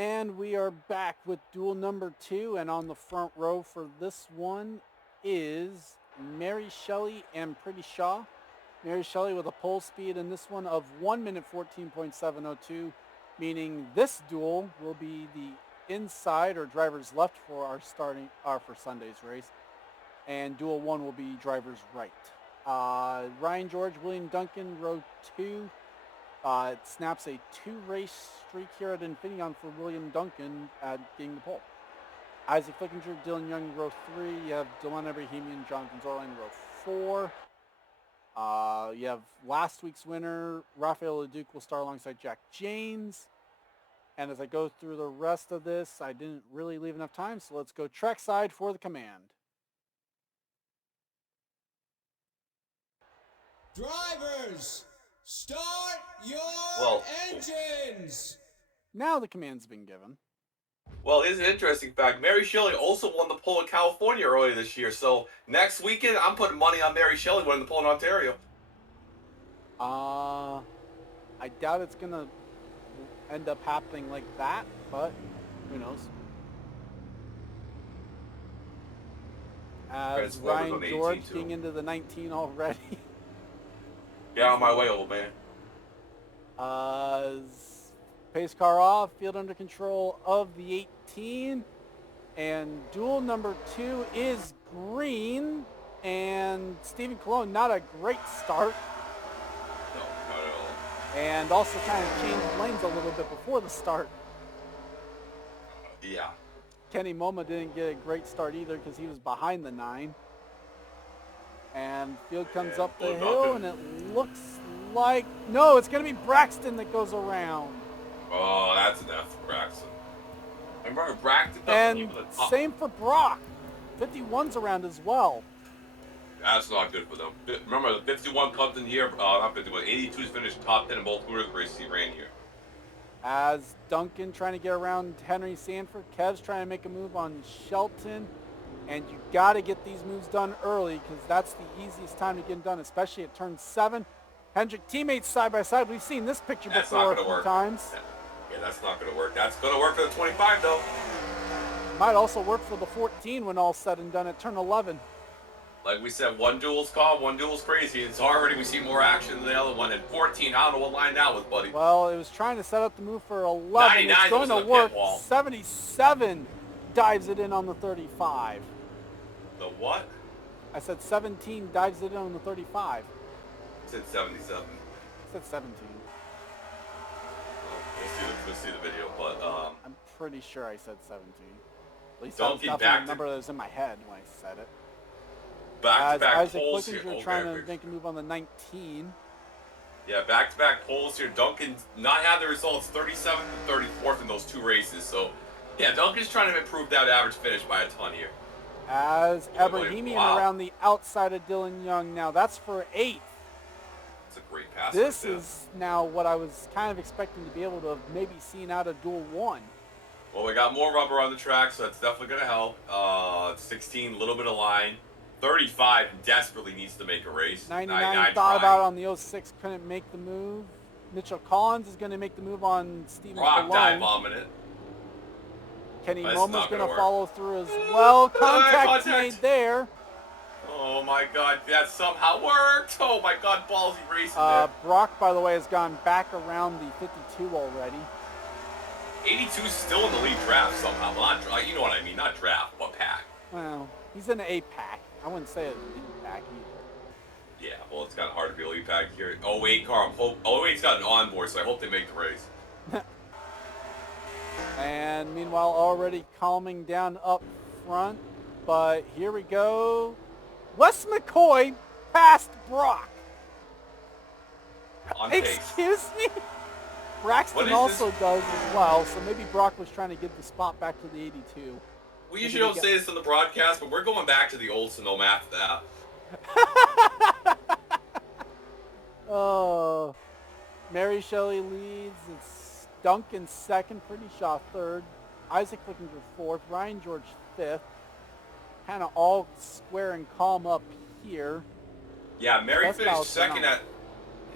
And we are back with duel number 2, and on the front row for this one is Mary Shelley and Pretty Shaw. Mary Shelley with a pole speed in this one of 1 minute 14.702, meaning this duel will be the inside or driver's left for for Sunday's race, and duel 1 will be driver's right. Ryan George, William Duncan, row 2. It snaps a 2-race streak here at Infineon for William Duncan at getting the pole. Isaac Flickinger, Dylan Young, row 3. You have Dylan Ebrahimian, Jonathan Zorline, row 4. You have last week's winner, Rafael Leduc, will start alongside Jack James. And as I go through the rest of this, I didn't really leave enough time, so let's go trackside for the command. Drivers, start your engines! Now the command's been given. Well, here's an interesting fact. Mary Shelley also won the pole in California earlier this year, so next weekend I'm putting money on Mary Shelley winning the pole in Ontario. I doubt it's going to end up happening like that, but who knows. As Ryan George getting into the 19 already. Get out of my way, old man. Pace car off, field under control of the 18. And duel number 2 is green. And Stephen Colon, not a great start. No, not at all. And also kind of changed lanes a little bit before the start. Yeah. Kenny Moma didn't get a great start either because he was behind the 9. And field comes up the hill, and it looks like... No, it's going to be Braxton that goes around. Oh, that's an F for Braxton. I remember Braxton... And same for Brock. 51's around as well. That's not good for them. Remember, the 51 comes in here, not 51, 82's finished top 10 in both races he ran here. As Duncan trying to get around Henry Sanford, Kev's trying to make a move on Shelton. And you got to get these moves done early because that's the easiest time to get them done, especially at turn 7. Hendrick teammates side by side. We've seen this picture before a few times. Yeah, that's not going to work. That's going to work for the 25, though. Might also work for the 14 when all's said and done at turn 11. Like we said, one duel's calm, one duel's crazy. It's already, we see more action than the other one. And 14, I don't know what line that was, buddy. Well, it was trying to set up the move for 11. It's going to work. 77 dives it in on the 35. The what? I said 17 dives it in on the 35. I said 77. I said 17. Well, we'll see the video, but I'm pretty sure I said 17. At least don't that was definitely the number that was in my head when I said it. Back-to-back Isaac poles here. Flickinger trying to make a move on the 19. Yeah, back-to-back poles here. Duncan not had the results 37th and 34th in those 2 races, so yeah, Duncan's trying to improve that average finish by a ton here. As Ebrahimian around the outside of Dylan Young. Now that's for 8th. It's a great pass. This is now what I was kind of expecting to be able to have maybe seen out of duel 1. Well, we got more rubber on the track, so that's definitely going to help. 16, a little bit of line. 35 desperately needs to make a race. 99 thought about on the 06, couldn't make the move. Mitchell Collins is going to make the move on Stephen Brock dive bombing it. Kenny Moma's going to follow through as well. Contact made there. Oh my God, that somehow worked. Oh my God, ballsy racing there. Brock, by the way, has gone back around the 52 already. 82 is still in the lead draft somehow. Well, not, you know what I mean, not draft, but pack. Well, he's in an A pack. I wouldn't say a lead pack either. Yeah, well, it's kind of hard to be a lead pack here. 08 car, 08's got an onboard, so I hope they make the race. And meanwhile, already calming down up front. But here we go. Wes McCoy passed Brock. On pace. Excuse me? Braxton also does as well, so maybe Brock was trying to give the spot back to the 82. We usually don't say this on the broadcast, but we're going back to the old Sonoma after that. Oh, Mary Shelley leads. It's Duncan second, Pretty Shaw third, Isaac Flickinger fourth, Ryan George fifth. Kind of all square and calm up here. Yeah, Mary finished second at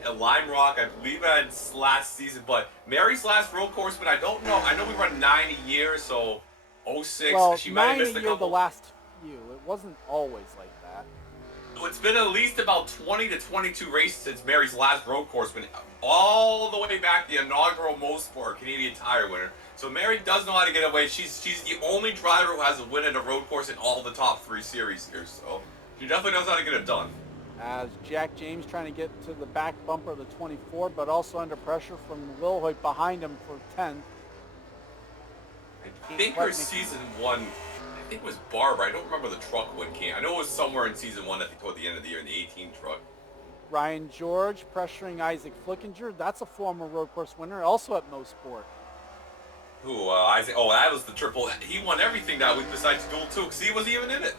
at Lime Rock. I believe I had last season, but Mary's last road course win, I don't know. I know we run 9 a year, so 06. Well, She might have 9 a missed a year couple. the last few. It wasn't always like that. So it's been at least about 20 to 22 races since Mary's last road course win, all the way back the inaugural Mosport Canadian Tire winner. So Mary does know how to get away. She's the only driver who has a win at a road course in all the top 3 series here. So she definitely knows how to get it done. As Jack James trying to get to the back bumper of the 24, but also under pressure from Will Hoyt behind him for 10th. I think her season 1, I think it was Barbara. I don't remember the truck when came. I know it was somewhere in season 1, I think toward the end of the year in the 18 truck. Ryan George pressuring Isaac Flickinger. That's a former road course winner, also at Mosport. Who, Isaac? Oh, that was the triple. He won everything that week besides Duel 2, because he wasn't even in it.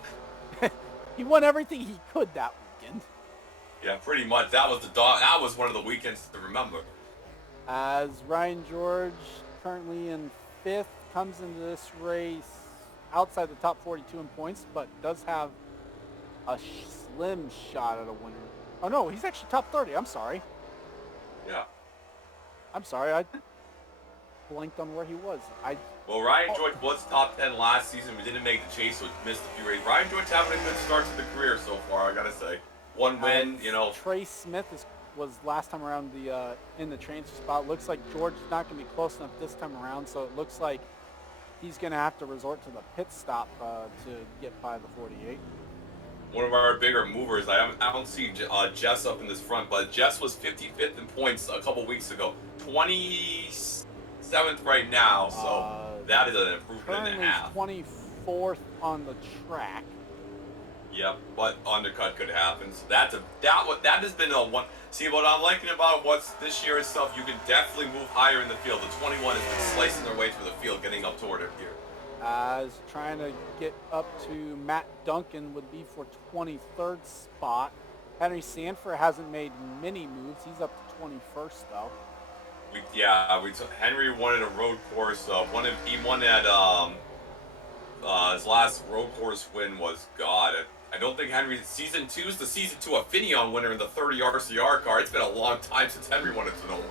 He won everything he could that weekend. Yeah, pretty much. That was one of the weekends to remember. As Ryan George, currently in 5th, comes into this race outside the top 42 in points, but does have a slim shot at a winner. Oh no, he's actually top 30. I'm sorry. Yeah. I'm sorry. I blanked on where he was. Well, Ryan George was top 10 last season. We didn't make the chase, so missed a few races. Ryan George having a good start to the career so far, I gotta say. One win, you know. Trey Smith was last time around in the transfer spot. Looks like George is not going to be close enough this time around, so it looks like he's going to have to resort to the pit stop to get by the 48. One of our bigger movers. I don't see Jess up in this front, but Jess was 55th in points a couple weeks ago. 27th right now, so that is an improvement and a half. 24th on the track. Yep, but undercut could happen. So that has been a one. See, what I'm liking about what's this year's stuff, you can definitely move higher in the field. The 21 has been slicing their way through the field, getting up toward it here. As trying to get up to Matt Duncan would be for 23rd spot. Henry Sanford hasn't made many moves. He's up to 21st though. Henry won at a road course. He won at his last road course win was I don't think Henry season 2 is the season 2 Infineon winner in the 30 RCR car. It's been a long time since Henry won at Sonoma.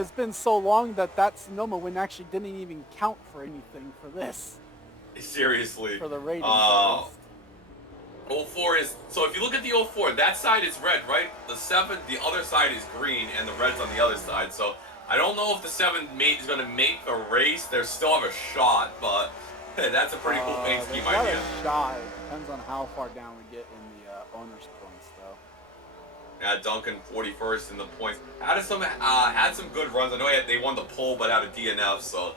It's been so long that Sonoma win actually didn't even count for anything for this. Seriously. For the ratings. 04 is, so if you look at the 04, that side is red, right? The 7, the other side is green, and the red's on the other side. So I don't know if the 7 is going to make the race. They still have a shot, but that's a pretty cool paint scheme idea. A shot. It depends on how far down we get in the owner's points, though. Yeah, Duncan 41st in the points. Had some good runs. I know they won the pole, but out of DNF, so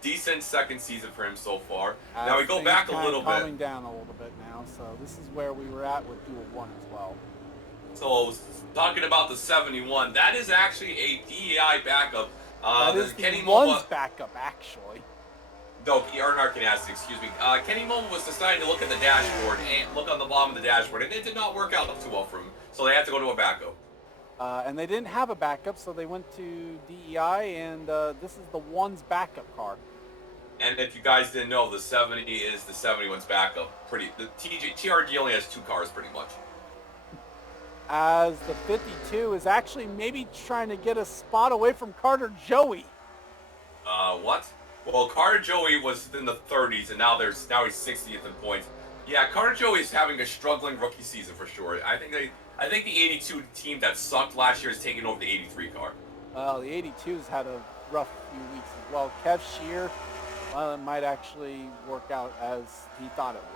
decent second season for him so far. Now we go back a little bit. Calming down a little bit now, so this is where we were at with Duel 1 as well. So talking about the 71, that is actually a DEI backup. That is Kenny one's backup, actually. No, Earnhardt can ask, excuse me. Kenny Moma was deciding to look at the dashboard and look on the bottom of the dashboard, and it did not work out too well for him. So they had to go to a backup. And they didn't have a backup, so they went to DEI, and this is the one's backup car. And if you guys didn't know, the 70 is the 71's backup. The TRD only has 2 cars, pretty much. As the 52 is actually maybe trying to get a spot away from Carter Joey. What? Well, Carter Joey was in the 30s, and now he's 60th in points. Yeah, Carter Joey is having a struggling rookie season for sure. I think the 82 team that sucked last year is taking over the 83 car. Well, the 82's had a rough few weeks as well. Kev Shear, well, it might actually work out as he thought it would.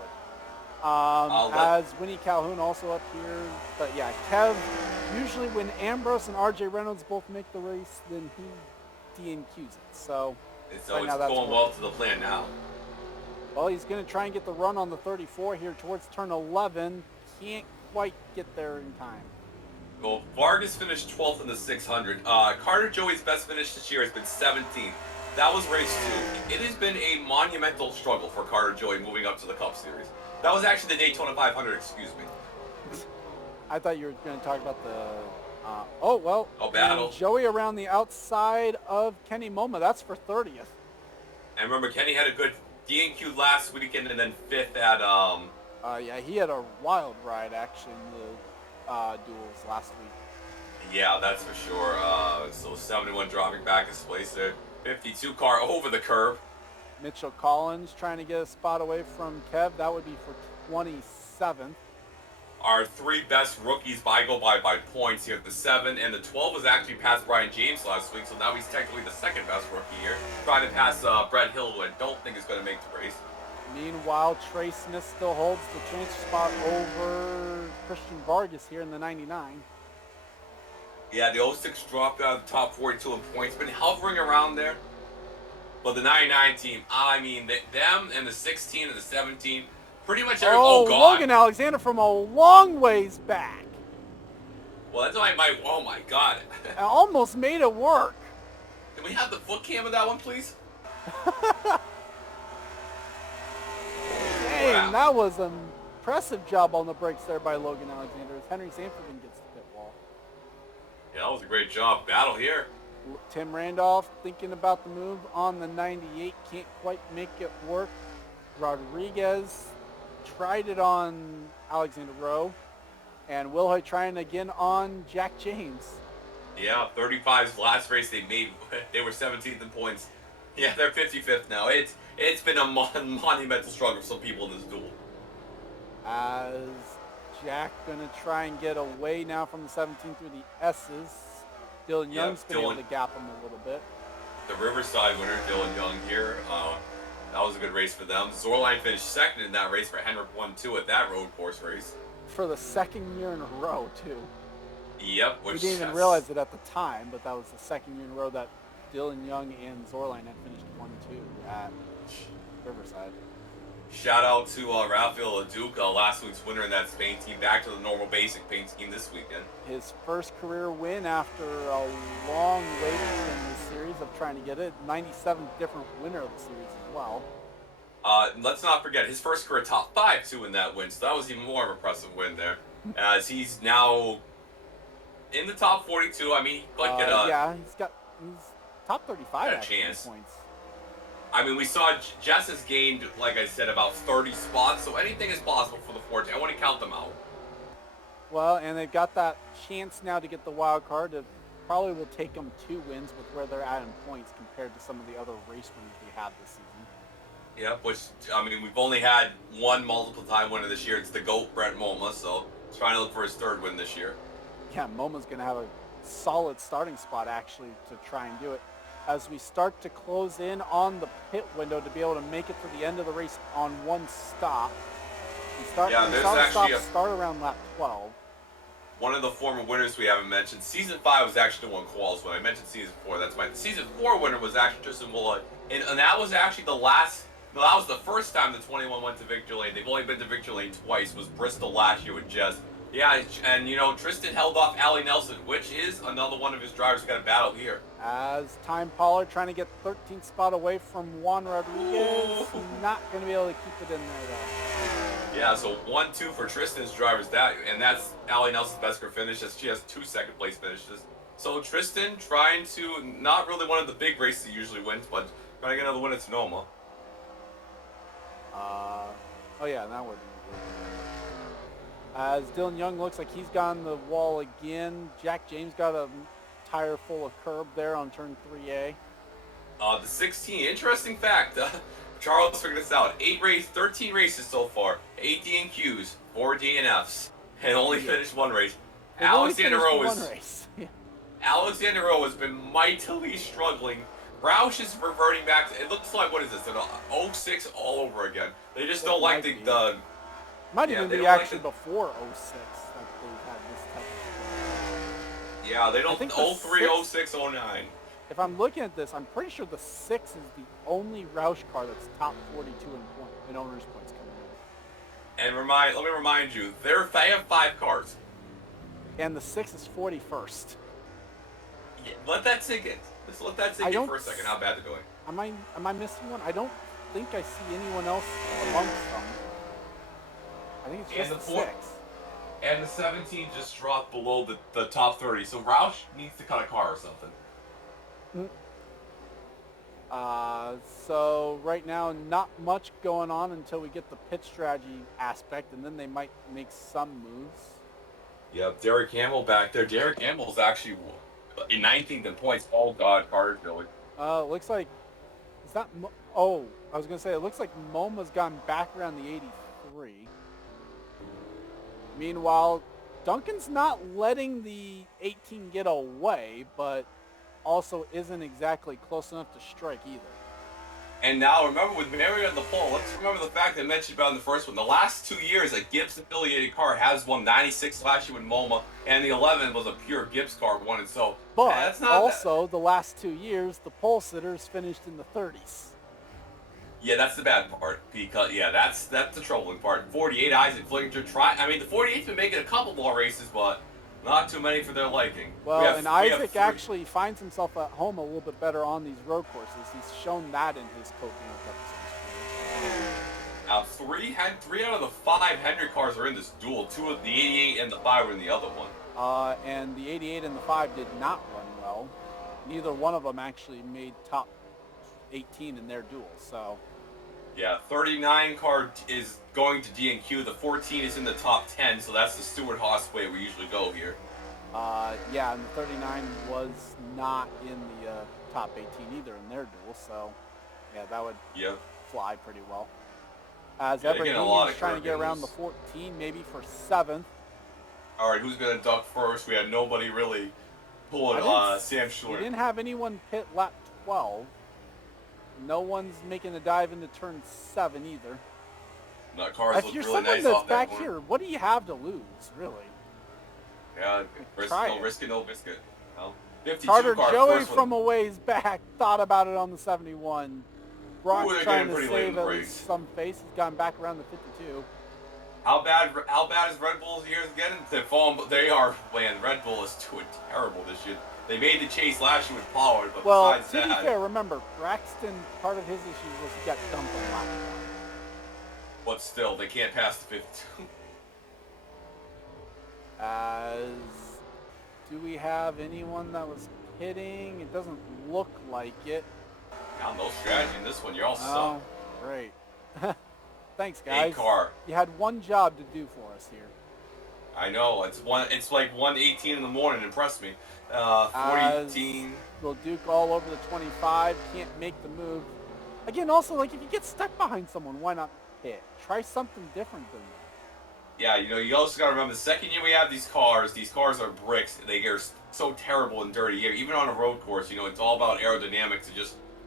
As Winnie Calhoun also up here. But yeah, Kev, usually when Ambrose and RJ Reynolds both make the race, then he DNQs it. So it's going well to the plan now. Well, he's going to try and get the run on the 34 here towards turn 11. Can't quite get there in time. Well, Vargas finished 12th in the 600. Carter Joey's best finish this year has been 17th. That was race 2. It has been a monumental struggle for Carter Joey moving up to the Cup Series. That was actually the Daytona 500, excuse me. I thought you were going to talk about the... battle. Joey around the outside of Kenny Moma. That's for 30th. And remember, Kenny had a good DNQ last weekend and then 5th at... Yeah, he had a wild ride, actually, in duels last week. Yeah, that's for sure. So 71 dropping back his place there. 52 car over the curb. Mitchell Collins trying to get a spot away from Kev. That would be for 27th. Our three best rookies go by points here. The 7 and the 12 was actually past Brian James last week, so now he's technically the second best rookie here. Trying to pass Brett Hill, who I don't think is going to make the race. Meanwhile, Trey Smith still holds the transfer spot over Christian Vargas here in the 99. Yeah, the 06 dropped out of the top 42 in points, been hovering around there. But the 99 team, I mean, them and the 16 and the 17, pretty much every. Oh, God. Logan Alexander from a long ways back. Well, that's oh my God. I almost made it work. Can we have the foot cam of that one, please? Dang, that was an impressive job on the brakes there by Logan Alexander as Henry Sanford gets the pit wall. Yeah, that was a great job. Battle here. Tim Randolph thinking about the move on the 98, can't quite make it work. Rodriguez tried it on Alexander Rowe, and Wilhoit trying again on Jack James. Yeah, 35's last race they made, they were 17th in points. Yeah, they're 55th now. It's been a monumental struggle for some people in this duel. As Jack gonna try and get away now from the 17 through the S's. Dylan Young's been able to gap him a little bit. The Riverside winner, Dylan Young here. That was a good race for them. Zorline finished second in that race for Henrik 1-2 at that road course race. For the second year in a row, too. Yep. We didn't even realize it at the time, but that was the second year in a row that Dylan Young and Zorline had finished 1-2 at Riverside. Shout out to Rafael Leduc, last week's winner in that Spain team, back to the normal basic paint scheme this weekend. His first career win after a long wait in the series of trying to get it. 97th different winner of the series as well. Let's not forget his first career top 5 too in that win, so that was even more of an impressive win there. As he's now in the top 42. I mean, yeah, he's top 35 a chance. Points. I mean, we saw Jess has gained, like I said, about 30 spots, so anything is possible for the 14. I want to count them out. Well, and they've got that chance now to get the wild card. It probably will take them 2 wins with where they're at in points compared to some of the other race winners we had this season. Yeah, which, I mean, we've only had one multiple-time winner this year. It's the GOAT, Brett Moma, so he's trying to look for his 3rd win this year. Yeah, Moma's going to have a solid starting spot, actually, to try and do it. As we start to close in on the pit window to be able to make it to the end of the race on one stop. Start around lap 12. One of the former winners we haven't mentioned, Season 5 was actually the one quals. When I mentioned Season 4, that's my Season 4 winner was actually Tristan Willow. And that was actually that was the first time the 21 went to Victory Lane. They've only been to Victory Lane twice. It was Bristol last year with Jess. Yeah, and you know, Tristan held off Allie Nelson, which is another one of his drivers who's got a battle here. As Time Pollard trying to get 13th spot away from Juan Rodriguez. Not going to be able to keep it in there, though. Yeah, so 1-2 for Tristan's drivers. That's Allie Nelson's best career finish, as she has 2 second-place finishes. So Tristan trying to, not really one of the big races he usually wins, but trying to get another win at Sonoma. Oh yeah, that would be good. As Dylan Young looks like he's gone the wall again. Jack James got a tire full of curb there on turn 3A. The 16, interesting fact. Charles figured this out. 13 races so far. 8 DNQs, 4 DNFs, and only finished 1 race. Alexander Rowe Alexander Rowe has been mightily struggling. Roush is reverting back to, it looks like, what is this, an 06 all over again. They just don't like the might even be actually before 06 that they've had this type of stuff. Yeah, they don't, 03, 06, 09. If I'm looking at this, I'm pretty sure the 6 is the only Roush car that's top 42 in owner's points coming in. And let me remind you, they have 5 cars. And the 6 is 41st. Yeah, let that sink in. Just let that sink in for a second, how bad they're doing. Am I missing one? I don't think I see anyone else amongst them. I think it's just the 6. And the 17 just dropped below the top 30, so Roush needs to cut a car or something. So right now, not much going on until we get the pit strategy aspect, and then they might make some moves. Yep, Derek Hamill back there. Derek Hamill's actually in 19th in points. Oh, God, Carterville. Looks like, is that, oh, I was going to say, it looks like MoMA's gone back around the 83. Meanwhile, Duncan's not letting the 18 get away, but also isn't exactly close enough to strike either. And now, remember, with Mary on the pole, let's remember the fact I mentioned about in the first one. The last 2 years, a Gibbs-affiliated car has won 96 last year with MoMA, and the 11 was a pure Gibbs car won. And so, but that's not also, the last 2 years, the pole sitters finished in the 30s. Yeah, that's the bad part. Because, yeah, that's the troubling part. 48 Isaac Flinker I mean, the 48's been making a couple more races, but not too many for their liking. Well, and Isaac actually finds himself at home a little bit better on these road courses. He's shown that in his Coconut episodes. Now, three out of the 5 Hendrick cars are in this duel. 2 of the 88 and the 5 are in the other one. And the 88 and the 5 did not run well. Neither one of them actually made top 18 in their duel, so... Yeah, 39 car is going to DNQ. The 14 is in the top 10, so that's the Stewart Haas way we usually go here. Yeah, and the 39 was not in the top 18 either in their duel, so yeah, that would fly pretty well. As Everett is trying to get around the 14, maybe for 7th. All right, who's going to duck first? We had nobody really pulling Sam Short. We didn't have anyone pit lap 12. No one's making a dive into turn 7 either. That car's if look you're really someone nice that's off that back here, what do you have to lose, really? Yeah, risk it, no biscuit. Well, 52 Carter car Joey from a ways back thought about it on the 71. Brock trying to save at least some face. He's gone back around the 52. How bad is Red Bull's years getting? They are, man, Red Bull is doing terrible this year. They made the chase last year with Pollard, but besides that... Well, to be fair, remember, Braxton, part of his issues was he got dumped on lap 1. But still, they can't pass the 52. Do we have anyone that was pitting? It doesn't look like it. Now, no strategy in this one. You're all suck. Oh, great. Thanks, guys. 8 car. You had one job to do for us here. I know. It's like 1:18 in the morning. Impress me. 18. Will Duke all over the 25. Can't make the move. Again, also, like, if you get stuck behind someone, why not pit? Try something different than that. Yeah, you also got to remember, the second year we have these cars are bricks. They get so terrible and dirty here. Even on a road course, it's all about aerodynamics.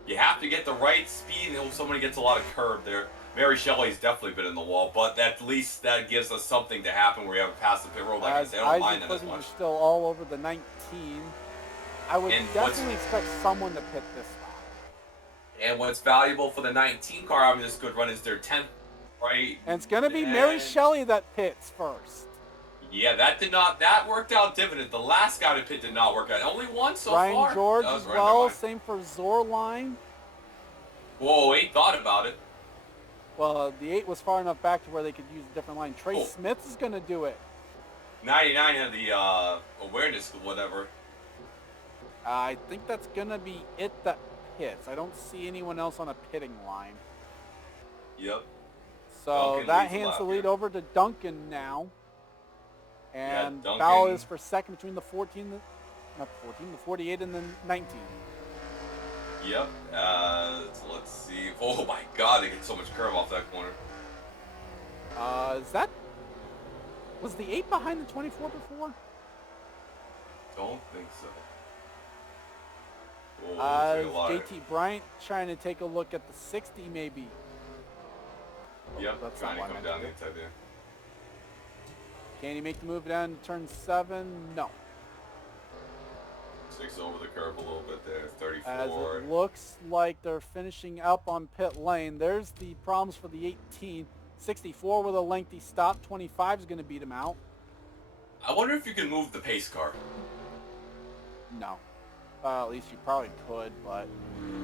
You have to get the right speed, and somebody gets a lot of curve there. Mary Shelley's definitely been in the wall, but at least that gives us something to happen where we haven't passed the pit road. Like I said, I don't mind that as much. Still all over the 19. I would definitely expect someone to pit this lap. And what's valuable for the 19 car having this good run is their 10th, right? And it's going to be Mary Shelley that pits first. Yeah, that worked out dividend. The last guy to pit did not work out. Only one so far. Ryan George as well. Same for Zorline. Whoa, 8 thought about it. Well, the 8 was far enough back to where they could use a different line. Trey Smith is going to do it. 99 had the awareness or whatever. I think that's going to be it that pits. I don't see anyone else on a pitting line. Yep. So Duncan that hands the lead over to Duncan now. And Duncan. Bell is for second between the 48 and the 19. Yep. So let's see. Oh my God, they get so much curve off that corner. Was the 8 behind the 24 before? Don't think so. Oh, JT Bryant trying to take a look at the 60 maybe. Yep, that's trying to come down the inside there. Can he make the move down to turn 7? No. 6 over the curve a little bit there, 34. As it looks like they're finishing up on pit lane. There's the problems for the 18. 64 with a lengthy stop. 25 is going to beat him out. I wonder if you can move the pace car. No. At least you probably could, but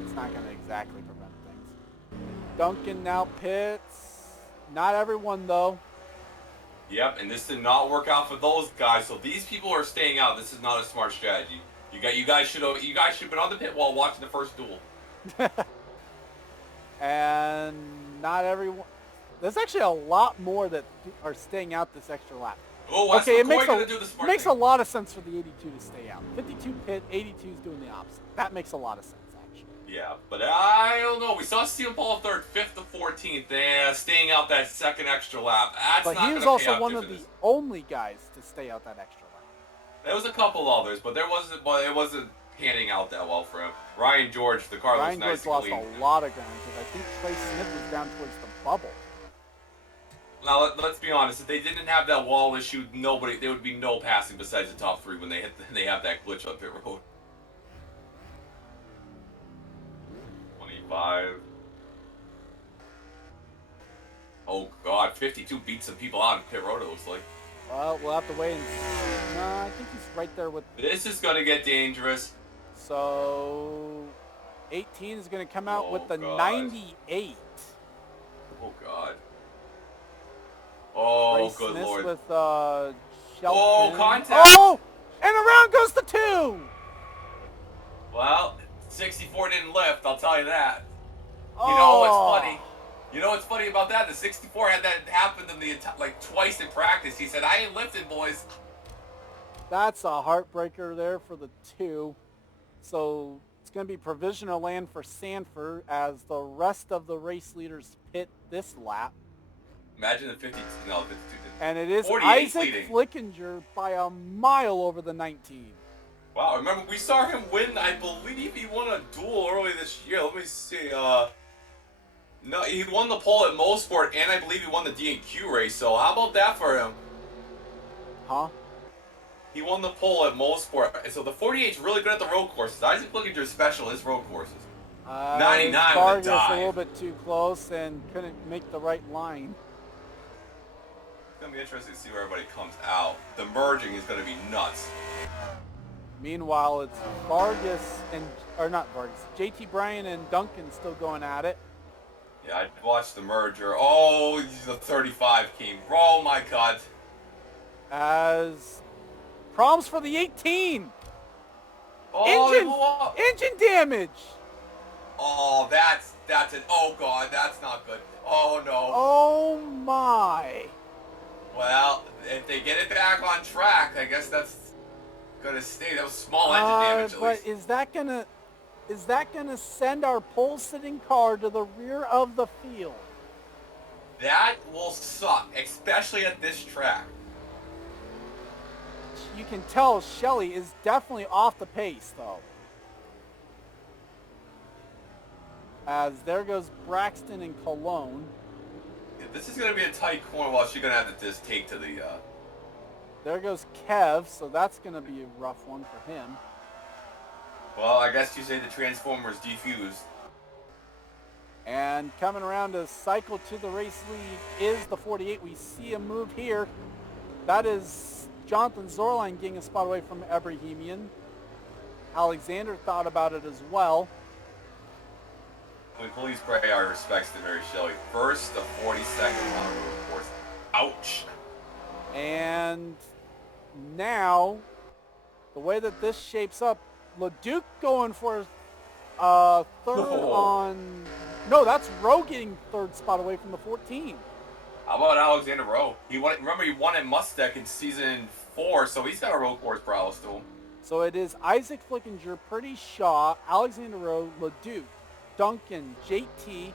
it's not going to exactly prevent things. Duncan now pits. Not everyone, though. Yep, and this did not work out for those guys. So these people are staying out. This is not a smart strategy. You guys should have been on the pit wall watching the first duel. And not everyone. There's actually a lot more that are staying out this extra lap. Oh, what's Okay, McCoy going to do the smart makes thing? a lot of sense for the 82 to stay out. 52 pit, 82 is doing the opposite. That makes a lot of sense, actually. Yeah, but I don't know. We saw Steven Paul third, 5th to 14th, staying out that second extra lap. That's But not he was going to pay also off one of the dividends. only guys to stay out that extra lap. There was a couple others, but it wasn't panning out that well for him. Ryan George, the car looks nice and George clean. lost a lot of ground because I think Trey Smith was down towards the bubble. Now let's be honest. If they didn't have that wall issue, there would be no passing besides the top 3 when they have that glitch on pit road. 25. Oh God, 52 beat some people out in pit road. It looks like. Well, we'll have to wait and see. No, I think he's right there with. This is gonna get dangerous. So, 18 is going to come out with the God. 98. Oh God. Oh, Trey good Smith Lord. With Shelton. Oh, contact. Oh, and around goes the 2. Well, 64 didn't lift. I'll tell you that. Oh. You know what's funny? You know what's funny about that? The 64 had that happen to him twice in practice. He said, "I ain't lifting, boys." That's a heartbreaker there for the 2. So it's going to be provisional land for Sanford as the rest of the race leaders pit this lap. Imagine the 52. No, 52 didn't. And it is 48 Isaac leading. Flickinger by a mile over the 19. Wow, remember we saw him win. I believe he won a duel early this year. Let me see. No, he won the pole at Mosport, and I believe he won the D&Q race. So how about that for him? Huh? He won the pole at Mosport. So the 48 is really good at the road courses. Isaac Flickinger's special his road courses. 99 with Vargas a dive. a little bit too close and couldn't make the right line. It's going to be interesting to see where everybody comes out. The merging is going to be nuts. Meanwhile, it's JT Bryan and Duncan still going at it. Yeah, I watched the merger. Oh, the 35 came. Oh my God. As problems for the 18. Oh, engine damage. Oh, that's it. Oh God, that's not good. Oh no. Oh my. Well, if they get it back on track, I guess that's gonna stay. That was small engine damage at least. But is that gonna send our pole sitting car to the rear of the field? That will suck, especially at this track. You can tell Shelley is definitely off the pace, though. As there goes Braxton and Cologne. Yeah, this is going to be a tight corner. Well, she's going to have to just take to the... There goes Kev, so that's going to be a rough one for him. Well, I guess you say the Transformers defused. And coming around to cycle to the race lead is the 48. We see a move here. That is Jonathan Zorline getting a spot away from Ebrahimian. Alexander thought about it as well. We please pray our respects to Mary Shelley. First, the 42nd on the road course. Ouch. And now, the way that this shapes up, LeDuc going for third on... No, that's Rowe getting third spot away from the 14. How about Alexander Rowe? Remember, he won at Mustang in season 4, so he's got a road course prowess to him. So it is Isaac Flickinger, Pretty Shaw, Alexander Rowe, LeDuc, Duncan, JT,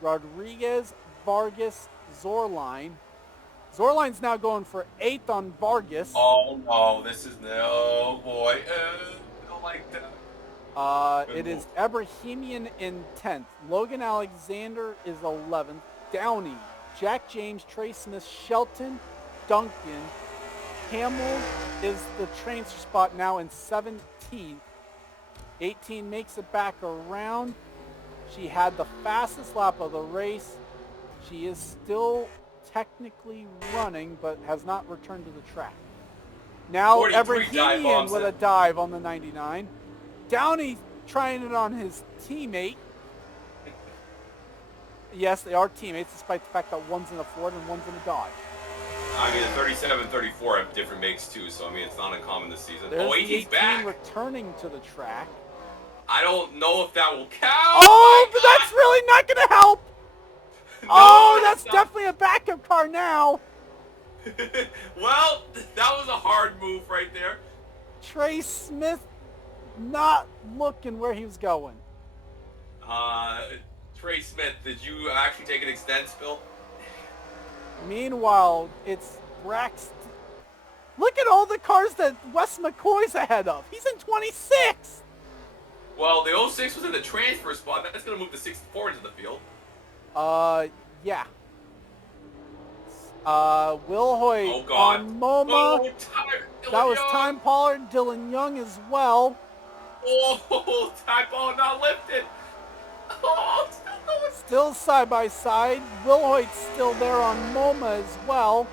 Rodriguez, Vargas, Zorline. Zorline's now going for 8th on Vargas. Oh no, this is no boy. I don't like that. It is Ebrahimian in 10th. Logan Alexander is 11th. Downey, Jack James, Trey Smith, Shelton, Duncan. Hamill is the transfer spot now in 17th. 18 makes it back around. She had the fastest lap of the race. She is still technically running, but has not returned to the track. Now Ebrahimian with a dive on the 99. Downey trying it on his teammate. Yes, they are teammates, despite the fact that one's in a Ford and one's in a Dodge. I mean, the 37 and 34 have different makes too, so I mean, it's not uncommon this season. There's 18's back. Returning to the track. I don't know if that will count. Oh, but that's really not going to help. No, oh, that's not. definitely a backup car now. Well, that was a hard move right there. Trey Smith not looking where he was going. Trey Smith, did you actually take an extend spill? Meanwhile, it's Braxton. Look at all the cars that Wes McCoy's ahead of. He's in 26th. Well, the 06 was in the transfer spot. That's going to move the 64 into the field. Yeah. Will Hoyt on MoMA. Oh, that was Time Pollard, Dylan Young as well. Oh, Time Pollard not lifted. Oh, still side by side. Will Hoyt's still there on MoMA as well.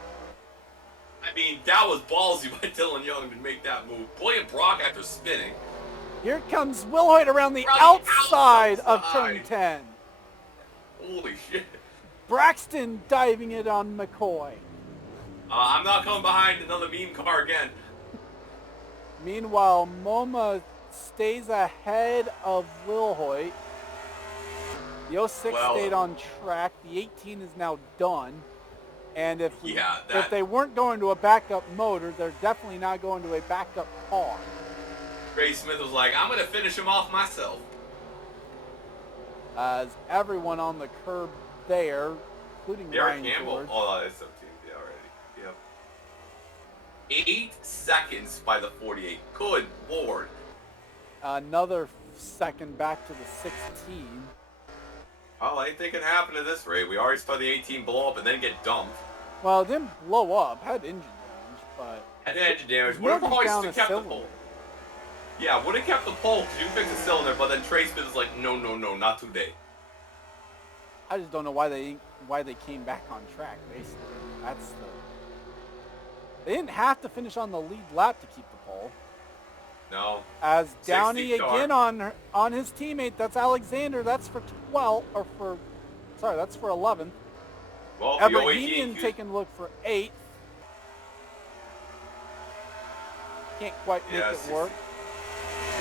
I mean, that was ballsy by Dylan Young to make that move. William Brock after spinning. Here comes Will Hoyt around the outside of turn 10. Holy shit. Braxton diving it on McCoy. I'm not coming behind another meme car again. Meanwhile, MoMA stays ahead of Will Hoyt. The 06 stayed on track. The 18 is now done. And if they weren't going to a backup motor, they're definitely not going to a backup car. Trey Smith was like, I'm going to finish him off myself. As everyone on the curb there, including Ryan Campbell. George. Oh, that's 17 already. Yep. 8 seconds by the 48. Good Lord. Another second back to the 16. Well, anything can happen at this rate. We already saw the 18 blow up and then get dumped. Well, it didn't blow up. Had engine damage, but... Had engine damage. Would have probably still kept the pole. Yeah, would have kept the pole because you fixed the cylinder, but then Trey Smith was like, no, not today. I just don't know why they came back on track, basically. That's the... They didn't have to finish on the lead lap to keep the pole. No. As Downey again on his teammate, that's Alexander. That's for 12, or for, sorry, that's for 11th. Well, Ebrahimian taking a look for 8th. Can't quite make it work.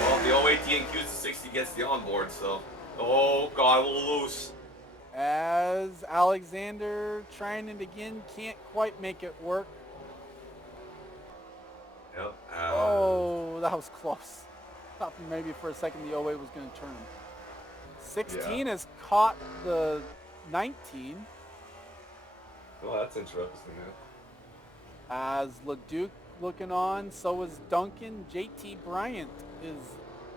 Well, the 080 DNQs to 60 gets the onboard, so. Oh, God, a little loose. As Alexander trying it again, can't quite make it work. Yep. Oh, that was close. Thought maybe for a second the 08 was going to turn him. 16 has caught the 19. Well, that's interesting. As LeDuc looking on, so is Duncan. JT Bryant is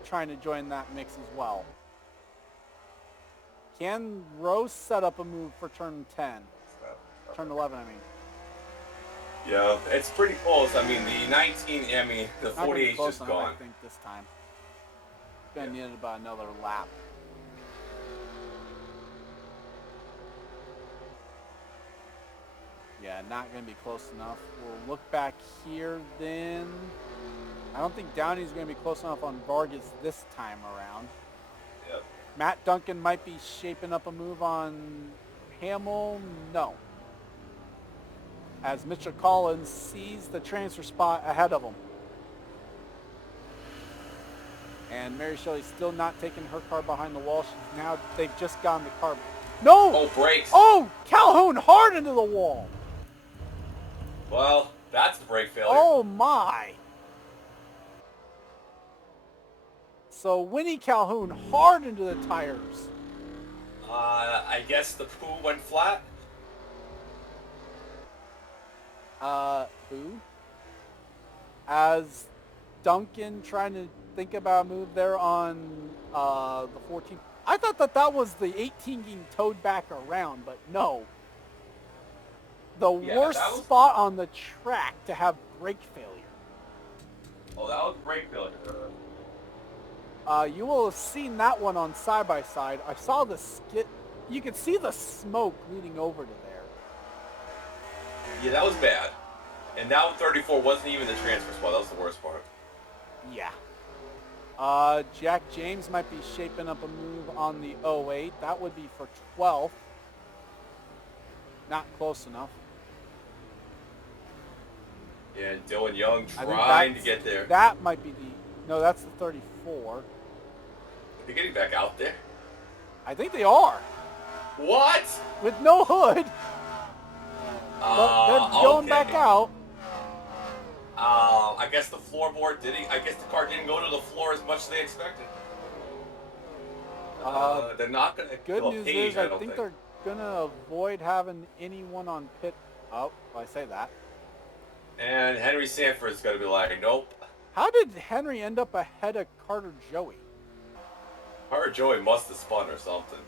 trying to join that mix as well. Can Rose set up a move for turn 10? Turn 11, I mean. Yeah, it's pretty close. I mean, the 19, the 48 is just gone. I think this time. Gonna need about another lap. Yeah, not gonna be close enough. We'll look back here then. I don't think Downey's gonna be close enough on Vargas this time around. Yep. Matt Duncan might be shaping up a move on Hamill. No. As Mitchell Collins sees the transfer spot ahead of him. And Mary Shelley's still not taking her car behind the wall. They've just gotten the car. No! Oh, brakes. Oh, Calhoun hard into the wall. Well, that's the brake failure. Oh, my. So Winnie Calhoun hard into the tires. I guess the poo went flat. Who? As Duncan trying to think about a move there on the 14. I thought that was the 18 getting towed back around, but no. The worst spot on the track to have brake failure. Oh, that was brake failure. You will have seen that one on side-by-side. I saw the skid. You could see the smoke leading over to there. Yeah, that was bad. And now 34 wasn't even the transfer spot. That was the worst part. Yeah. Jack James might be shaping up a move on the 08. That would be for 12th. Not close enough. Yeah, Dylan Young trying to get there. That might be the... No, that's the 34. They're getting back out there. I think they are. What? With no hood. But they're going back out. I guess the floorboard didn't. I guess the car didn't go to the floor as much as they expected. They're not gonna Good kill a news page, is I I don't think they're gonna avoid having anyone on pit. Oh, I say that. And Henry Sanford's gonna be like, nope. How did Henry end up ahead of Carter Joey? Her Joey must have spun or something.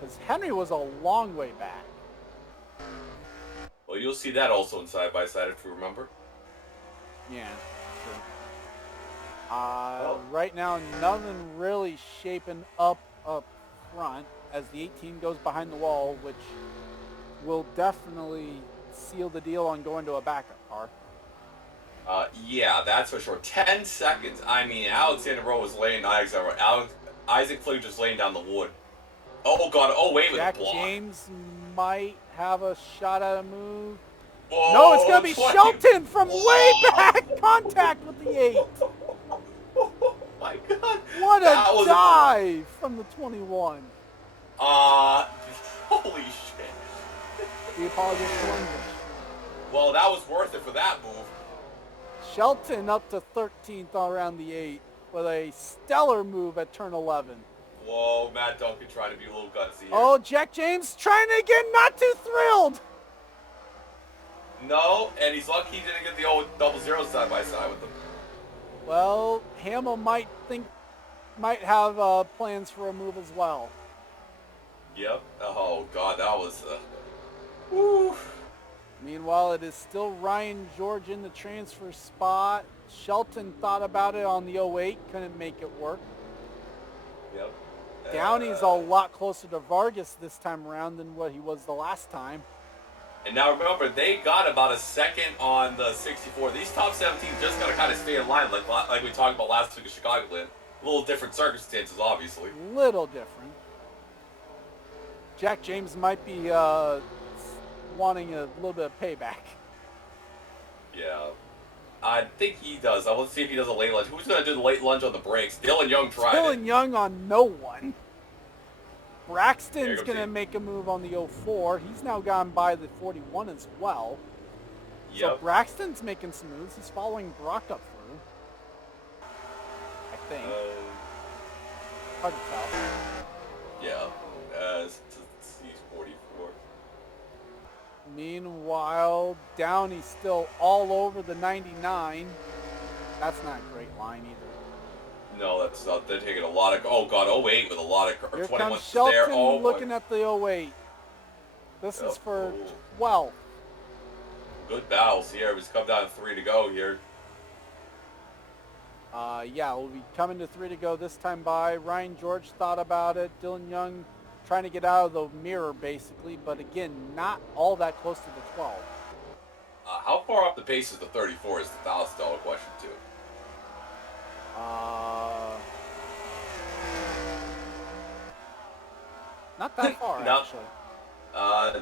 Because Henry was a long way back. Well, you'll see that also in side by side if you remember. Yeah, sure. Right now, nothing really shaping up front as the 18 goes behind the wall, which will definitely seal the deal on going to a backup car. Yeah, that's for sure. 10 seconds. I mean, Alexander Rowe was laying Isaac Flew just laying down the wood. Oh, God. Oh, wait, with a block. Jack James might have a shot at a move. Whoa, no, it's going to be Shelton from way back. Contact with the 8. Oh, my God. What a dive from the 21. Holy shit. We apologize for English. Well, that was worth it for that move. Shelton up to 13th around the 8 with a stellar move at turn 11. Whoa, Matt Duncan trying to be a little gutsy here. Oh, Jack James trying to get not too thrilled. No, and he's lucky he didn't get the old 00 side by side with him. Well, Hamill might have plans for a move as well. Yep. Oh, God, that was... Woo. Meanwhile, it is still Ryan George in the transfer spot. Shelton thought about it on the 08, couldn't make it work. Yep. Downey's a lot closer to Vargas this time around than what he was the last time. And now remember, they got about a second on the 64. These top 17 just got to kind of stay in line like we talked about last week in Chicagoland. A little different circumstances, obviously. Little different. Jack James might be wanting a little bit of payback. Yeah. I think he does. Let's see if he does a late lunge. Who's going to do the late lunge on the brakes? Dylan Young tried Dylan Young on no one. Braxton's going to make a move on the 04. He's now gone by the 41 as well. Yep. So Braxton's making some moves. He's following Brock up through. I think. Hard to tell. Yeah. He's 44. Meanwhile, Downey's still all over the 99. That's not a great line either. No, that's not. They're taking a lot of... Oh, God, 08 with a lot of... Here comes Shelton there. Oh, looking at the 08. This is for 12. Good battles here. It's come down to 3 to go here. Yeah, we'll be coming to 3 to go this time by. Ryan George thought about it. Dylan Young trying to get out of the mirror, basically. But, again, not all that close to the 12. How far off the pace is the 34 is the $1,000 question, too. Not that far, actually.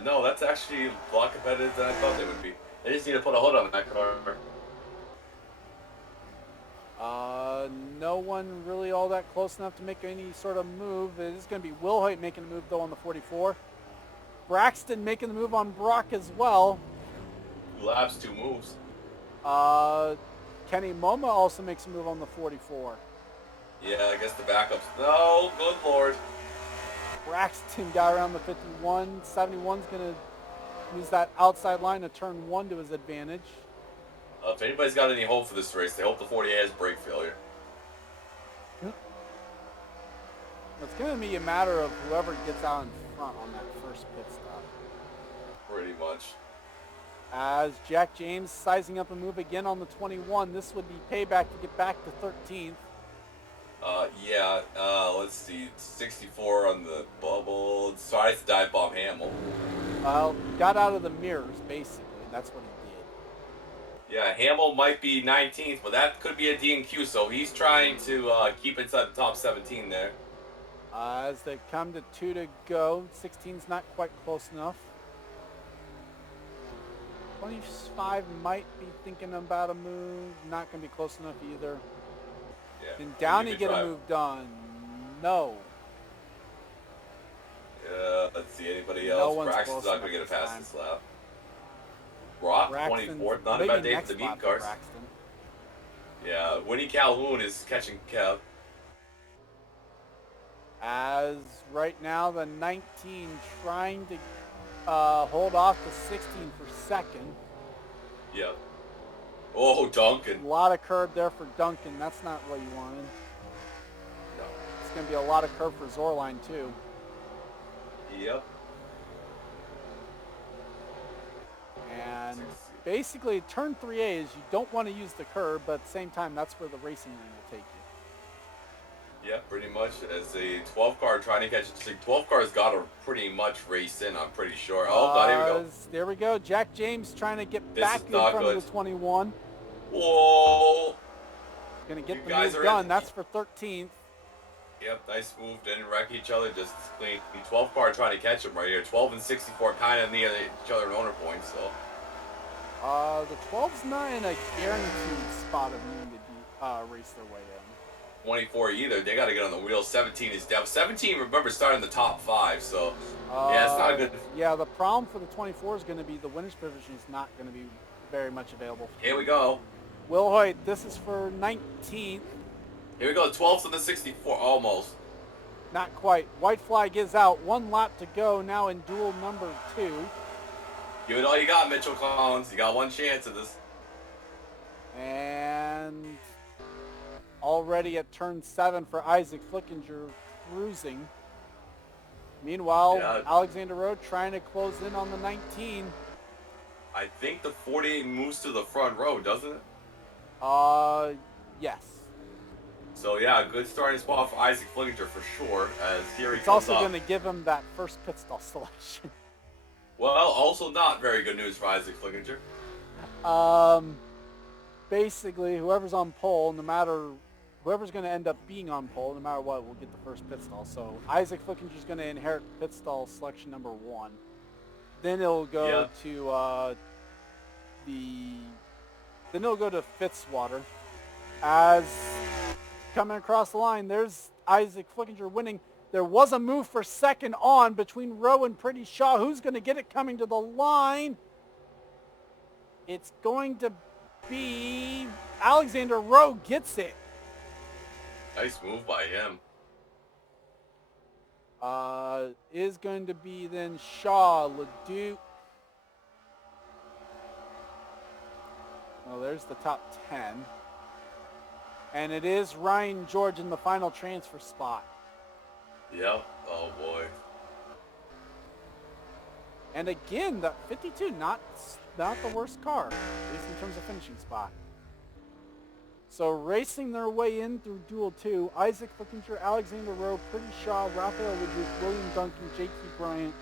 No, that's actually a lot competitive than I thought they would be. They just need to put a hood on that car. No one really all that close enough to make any sort of move. It is going to be Wilhoit making a move, though, on the 44. Braxton making the move on Brock as well. 2 laps, 2 moves. Kenny Moma also makes a move on the 44. Yeah, I guess the backups. No, good Lord. Braxton got around the 51. 71's going to use that outside line of turn 1 to his advantage. If anybody's got any hope for this race, they hope the 48 has brake failure. It's going to be a matter of whoever gets out in front on that first pit stop. Pretty much. As Jack James sizing up a move again on the 21. This would be payback to get back to 13th. Let's see. 64 on the bubble. Sorry, it's dive bomb Hamill. Well, got out of the mirrors, basically. That's what he did. Yeah, Hamill might be 19th, but that could be a D&Q, so he's trying to keep inside the top 17 there. As they come to 2 to go. 16's not quite close enough. 25 might be thinking about a move. Not going to be close enough either. Yeah. Can Downey get a move done? No. Let's see anybody No else. one's Braxton's close not going to enough get a this pass time. this lap. Brock, Braxton's 24th. Not a maybe bad day for next the beat lap for cars. Braxton. Yeah, Winnie Calhoun is catching Kev. As right now, the 19 trying to hold off the 16 for second. Yep. Oh, Duncan. A lot of curb there for Duncan. That's not what you wanted. No. It's going to be a lot of curb for Zorline, too. Yep. And basically, turn 3A is you don't want to use the curb, but at the same time, that's where the racing ring will take you. Yeah, pretty much. As a 12 car trying to catch it. The 12 car's got to pretty much race in, I'm pretty sure. Oh, God, here we go. There we go. Jack James trying to get This back is in not front good. of the 21. Whoa. Going to get You the guys move are done. in. That's for 13th. Yep, nice move. Didn't wreck each other. Just clean. 12 car trying to catch him right here. 12 and 64 kind of near each other in owner points, so. The 12's not in a guaranteed spot of needing to race their way in. 24 either. They got to get on the wheel. 17 is down. 17, remember, starting the top 5, so. Yeah, it's not good. Yeah, the problem for the 24 is going to be the winner's position is not going to be very much available. Here we go. Will Hoyt, this is for 19th. Here we go. 12th and the 64, almost. Not quite. White flag is out. 1 lap to go now in duel number 2. Give it all you got, Mitchell Collins. You got one chance of this. And already at turn 7 for Isaac Flickinger cruising. Meanwhile, Yeah. Alexander Rowe trying to close in on the 19. I think the 48 moves to the front row, doesn't it? Yes. So, yeah, good starting spot for Isaac Flickinger for sure, as here he It's comes also up. going to give him that first pit stall selection. Well, also not very good news for Isaac Flickinger. Basically, whoever's on pole, whoever's going to end up being on pole, no matter what, will get the first pit stall. So Isaac Flickinger's going to inherit pit stall selection number 1. Then it'll go to then it'll go to Fitzwater. As coming across the line, there's Isaac Flickinger winning. There was a move for second on between Rowe and Pretty Shaw. Who's going to get it coming to the line? It's going to be Alexander Rowe gets it. Nice move by him. Is going to be then Shaw, Ledoux. Well, there's the top 10. And it is Ryan George in the final transfer spot. Yep. Oh, boy. And again, the 52, not the worst car, at least in terms of finishing spot. So racing their way in through Duel 2, Isaac Flickinger, Alexander Rowe, Pretty Shaw, Rafael Leduc, William Duncan, J.T. Bryant,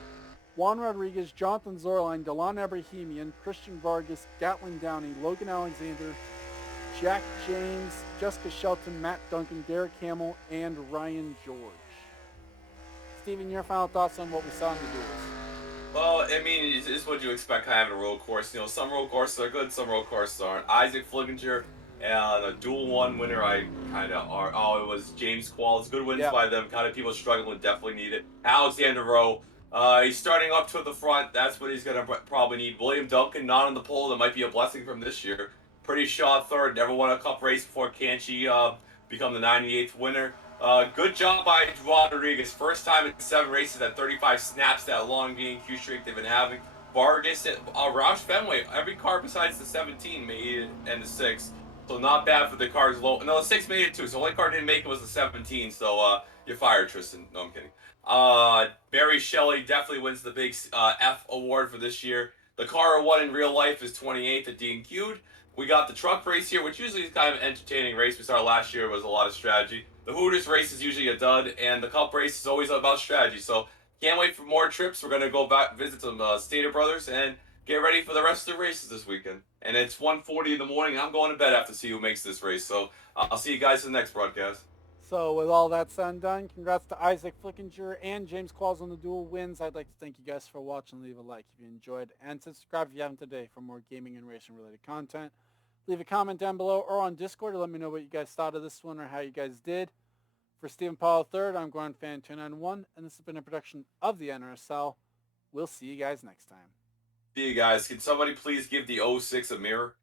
Juan Rodriguez, Jonathan Zorline, Delon Abrahamian, Christian Vargas, Gatlin Downey, Logan Alexander, Jack James, Jessica Shelton, Matt Duncan, Derek Hamill, and Ryan George. Steven, your final thoughts on what we saw in the duels? Well, I mean, it's what you expect kind of in a road course. You know, some road courses are good, some road courses aren't. Isaac Flickinger, the Duel 1 winner, I kind of are. Oh, it was James Qualls. Good wins by them. Kind of people struggling, definitely need it. Alexander Rowe, he's starting up to the front. That's what he's going to probably need. William Duncan, not on the pole. That might be a blessing from this year. Pretty Shaw, third. Never won a cup race before. Can't she become the 98th winner? Good job by Juan Rodriguez. First time in 7 races at 35 snaps, that long game Q streak they've been having. Vargas, Roush Fenway, every car besides the 17 made it, and the 6. So not bad for the cars low. No, the 6 made it too. So the only car didn't make it was the 17. So you're fired, Tristan. No, I'm kidding. Barry Shelley definitely wins the big F award for this year. The car who won in real life is 28th at DQ'd. We got the truck race here, which usually is kind of an entertaining race. We saw last year, it was a lot of strategy. The Hooters race is usually a dud, and the Cup race is always about strategy. So can't wait for more trips. We're going to go back, visit some Stater Brothers, and get ready for the rest of the races this weekend. And it's 1:40 in the morning. I'm going to bed after see who makes this race. So I'll see you guys in the next broadcast. So with all that said and done, congrats to Isaac Flickinger and James Qualls on the dual wins. I'd like to thank you guys for watching. Leave a like if you enjoyed, and subscribe if you haven't today for more gaming and racing related content. Leave a comment down below or on Discord to let me know what you guys thought of this one or how you guys did. For Stephen Paul III, I'm Gordon Fan 291, and this has been a production of the NRSL. We'll see you guys next time. See you guys. Can somebody please give the 06 a mirror?